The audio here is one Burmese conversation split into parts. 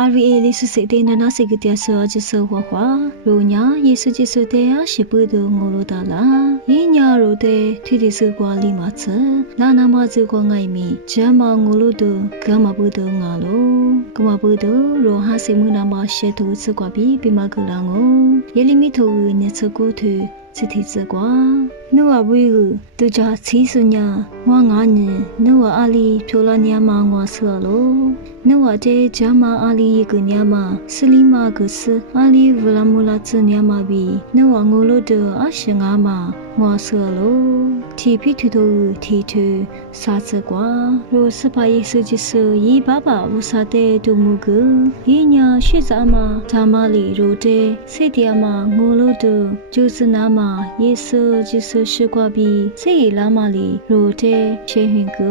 RVA လေးစုစိတ်တဲ့နာနာစိတ်ကတည်းဆောချဆောဟွာဟွာရိုညာယေစုဂျေဆုတဲ့ဟာရှိပုဒငိုလိုတာလားယင်းညာရိုတဲ့ထိတိစုကွာလီမာချလာနာမစုကွာငိုင်မီဂျမ်းမငိုလိုတူကမပုဒငါလိုကမပုဒရိုဟာစိမှုနာမရှိတူစုကွာပြီးပြမကလာငိုယေလီမီထိုနေစကူသူစတိစကွာနိုဝဘွေးတူကြချီစညာငွာငါညင်နိုဝအာလီဖြိုလာညမငွာဆောလိုနိုဝတဲ့ဂျာမာအာလီကညမစလီမာကစအာလီဗလာမူလာချညမဘီနိုဝငိုလိုတအရှင်ငါမငွာဆောလိုတီဖီထူတူတီထူစာစကွာရိုစပါယေစုဂျီဆူယေဘာဘာဝစာတဲ့ဒုမူကယေညာရှေ့စာမဓမ္မလီရိုတဲ့စေတယာမငိုလိုတဂျူစနာမယေစုဂျီဆူရှိကွာဘီစေရီလာမလီရိုတဲ့ရှေဟင်ကူ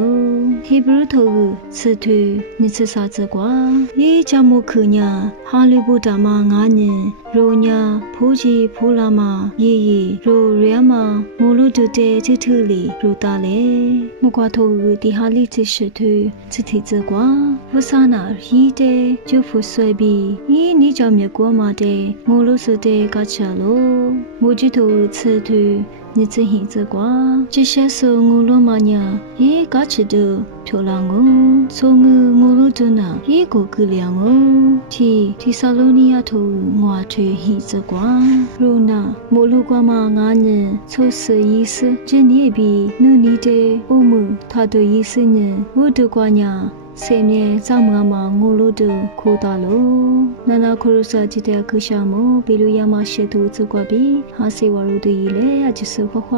ဟေဘရူထိုစတူနိစစာစကွာယေချမုခညာဟာလီဘူတာမငါညင်ရိုညာဖိုးကြီးဖိုးလာမယေယေရိုရဲမငိုလိုတတဲ့ချစ်ထူလီရိုတာလေမကွာထိုဒီဟာလီချစ်ရှိသူချစ်တီစကွာဝဆနာရီတဲ့ကျုဖူဆွဲဘီယေနီကြောင့်မြကွာမတဲ့ငိုလိုစတဲ့ကချလိုငိုကြည့်သူချစ်သူ你这孩子瓜，这些是我罗马娘，一个吃的漂亮哦，从我罗着呢，一个个亮哦，提萨罗尼亚头我吹孩子瓜，罗那莫罗瓜嘛俺人做事意思，这年比努力的欧姆，他的意思呢，我的瓜娘。生命怎么嘛？我路的苦大喽，那那可是啥子的可啥么？比如亚马逊投资过比，还是玩路的一类，就是花花。